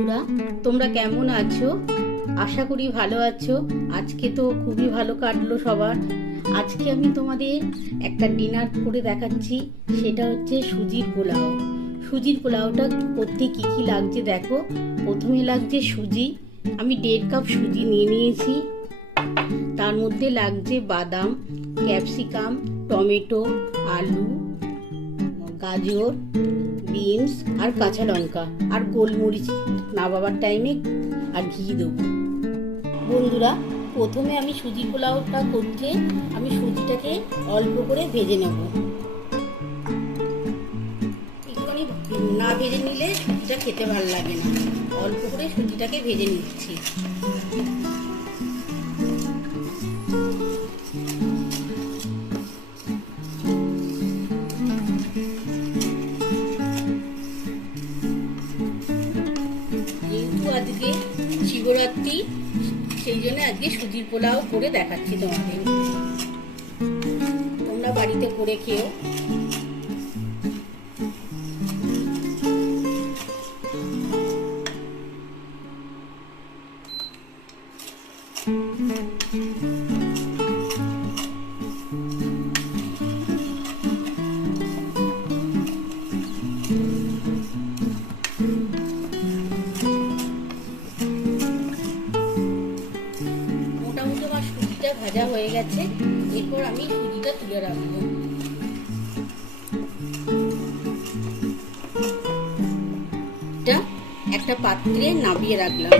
বন্ধুরা, তোমরা কেমন আছো? আশা করি ভালো আছো। আজকে তো খুবই ভালো কাটলো সবার। আজকে আমি তোমাদের একটা ডিনার করে দেখাচ্ছি, সেটা হচ্ছে সুজির পোলাও। সুজির পোলাওটা করতে কি কি লাগছে দেখো। প্রথমে লাগছে সুজি, আমি দেড় কাপ সুজি নিয়ে নিয়েছি। তার মধ্যে লাগছে বাদাম, ক্যাপসিকাম, টমেটো, আলু গাজর, বিনস আর কাঁচা লঙ্কা আর গোলমরিচ। নাবাবার টাইমে আর ঘি দেবো। বন্ধুরা, প্রথমে আমি সুজি পোলাওটা করতে আমি সুজিটাকে অল্প করে ভেজে নেব। একটুখানি না ভেজে নিলে সুজিটা খেতে ভালো লাগে না। অল্প করে সুজিটাকে ভেজে নিচ্ছি। আজকে সুজির পোলাও করে দেখাচ্ছি তোমাদের। তোমরা বাড়িতে করে খেও গেছে, এরপর আমি সুজিটা তুলে রাখব। একটা পাত্রে নাবিয়ে রাখলাম।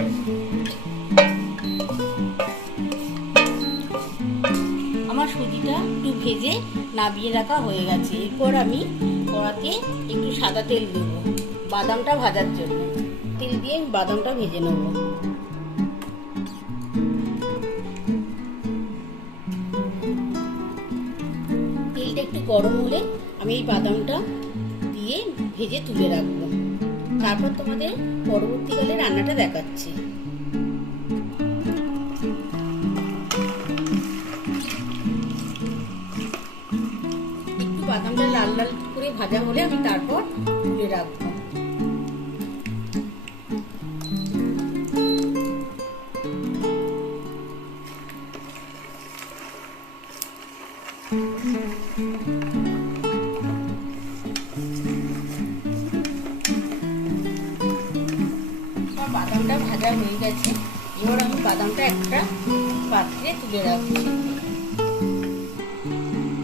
আমার সুজিটা একটু ভেজে নাবিয়ে রাখা হয়ে গেছে। এরপর আমি কড়াতে একটু সাদা তেল দেবো, বাদামটা ভাজার জন্য। তেল দিয়ে বাদামটা ভেজে নেব। গরম হলে আমি এই বাদামটা দিয়ে ভেজে তুলে রাখব। তারপর তোমাদের পরবর্তীকালে রান্নাটা দেখাচ্ছি। একটু বাদামটা লাল লাল করে ভাজা হলে আমি তারপর তুলে রাখব। আমার গেছে। এবার আমি বাদামটা একটা পাত্রে তুলে রাখছি।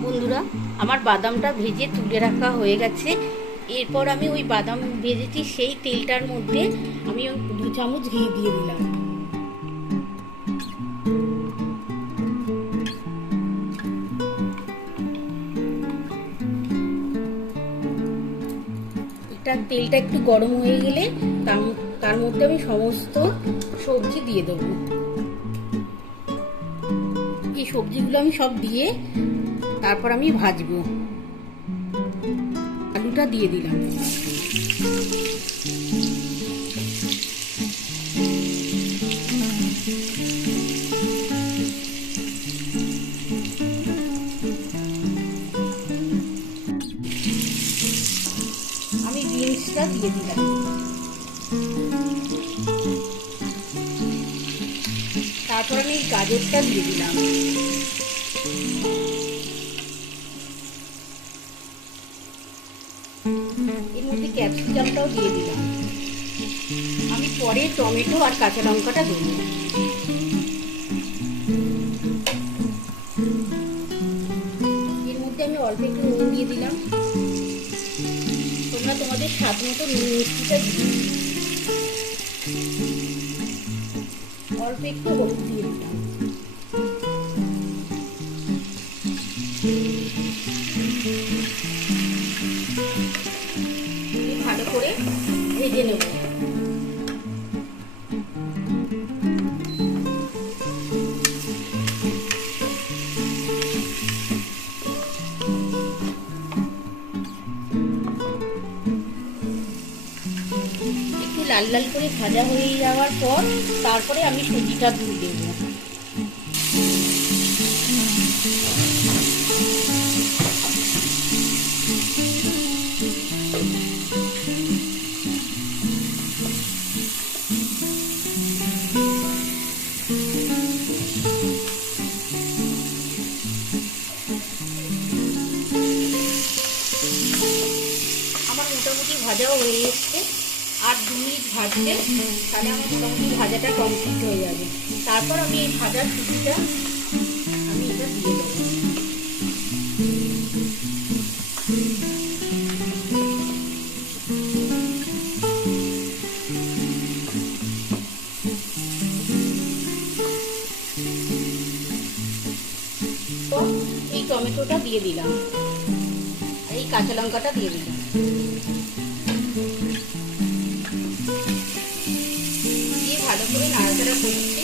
বন্ধুরা, আমার বাদামটা ভেজে তুলে রাখা হয়ে গেছে। এরপর আমি ওই বাদাম ভেজেছি সেই তেলটার মধ্যে আমি ওই দু চামচ ঘি দিয়ে দিলাম। এটা তেলটা একটু গরম হয়ে গেলে তার তার মধ্যে আমি সমস্ত সবজি দিয়ে দেবো। এই সবজিগুলো আমি সব দিয়ে তারপর আমি ভাজবো। আলুটা দিয়ে দিলাম। আমি বিনসটা দিয়ে দিলাম। তারপর আমি গাজরটা দিয়ে দিলাম। এর মধ্যে ক্যাপসিকামটাও দিয়ে দিলাম। আমি পরে টমেটো আর কাঁচা লঙ্কাটা দেবো। এর মধ্যে আমি অল্প একটু নুন দিয়ে দিলাম। তোমরা তোমাদের স্বাদ মতো নুন মিষ্টিটা দিবে অল্প একটু হলুদ দিয়ে ভালো করে ভেজে নেব। লাল লাল করে ভাজা হয়ে যাওয়ার পর তারপরে আমি সুজিটা দিয়ে দেব। আমার মোটামুটি ভাজাও হয়ে এসছে। ভাজতে, তাহলে আমার মোটামুটি ভাজাটা কমপ্লিট হয়ে যাবে। তারপর আমি এই ভাজার সুজিটা আমি এটা দিয়ে দেবো। এই টমেটোটা দিয়ে দিলাম। আর এই কাঁচা লঙ্কাটা দিয়ে দিলাম। করে নাড়াচাড়া করছি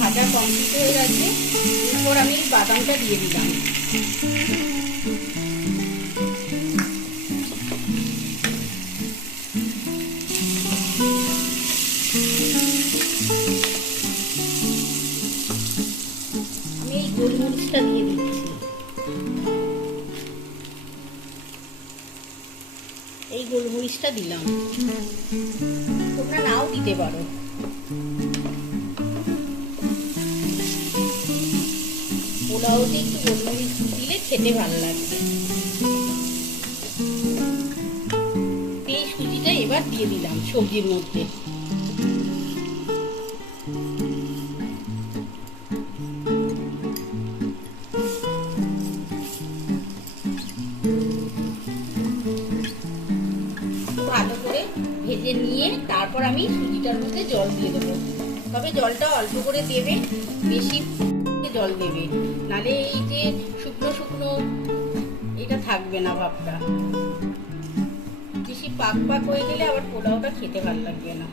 ভাজা কমপ্লিট হয়ে গেছে। এরপর আমি বাদামটা দিয়ে দিলাম। গোলমরিচটা দিলাম। তোমরা নাও দিতে পারো। পোলাওতে একটু গোলমরিচ দিলে খেতে ভালো লাগবে। এই সুজিটা এবার দিয়ে দিলাম সবজির মধ্যে। তারপর আমি সুজিটার মধ্যে জল দিয়ে দেবো। তবে জলটা অল্প করে দেবে, বেশি জল দেবে। নালে এই যে শুকনো শুকনো এটা থাকবে না ভাবটা। বেশি পাক পাক হয়ে গেলে আবার পোলাওটা খেতে ভালো লাগবে না।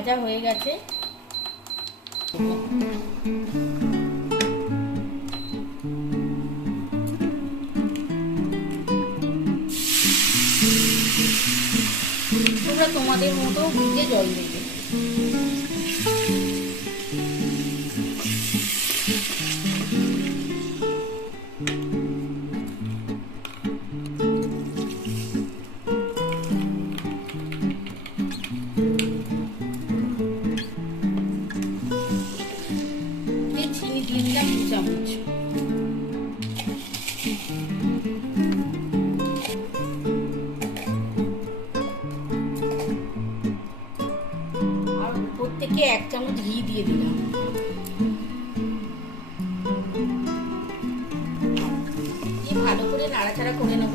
ভাজা হয়ে গেছে। তোমরা তোমাদের মতো ভিজে জল দেবে। উপর এক চামচ ঘি দিয়ে দিলাম। ভালো করে নাড়াচাড়া করে নেব।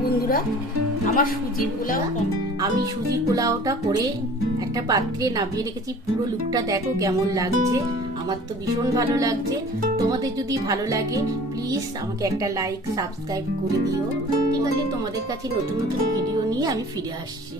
বন্ধুরা, আমার সুজির পোলাও আমি সুজির পোলাওটা করে একটা পাত্রে নামিয়ে রেখেছি। পুরো লুকটা দেখো কেমন লাগছে। আমার তো ভীষণ ভালো লাগছে। তোমাদের যদি ভালো লাগে প্লিজ আমাকে একটা লাইক সাবস্ক্রাইব করে দিও। আছে তোমাদের কাছে নতুন নতুন ভিডিও নিয়ে আমি ফিরে আসছি।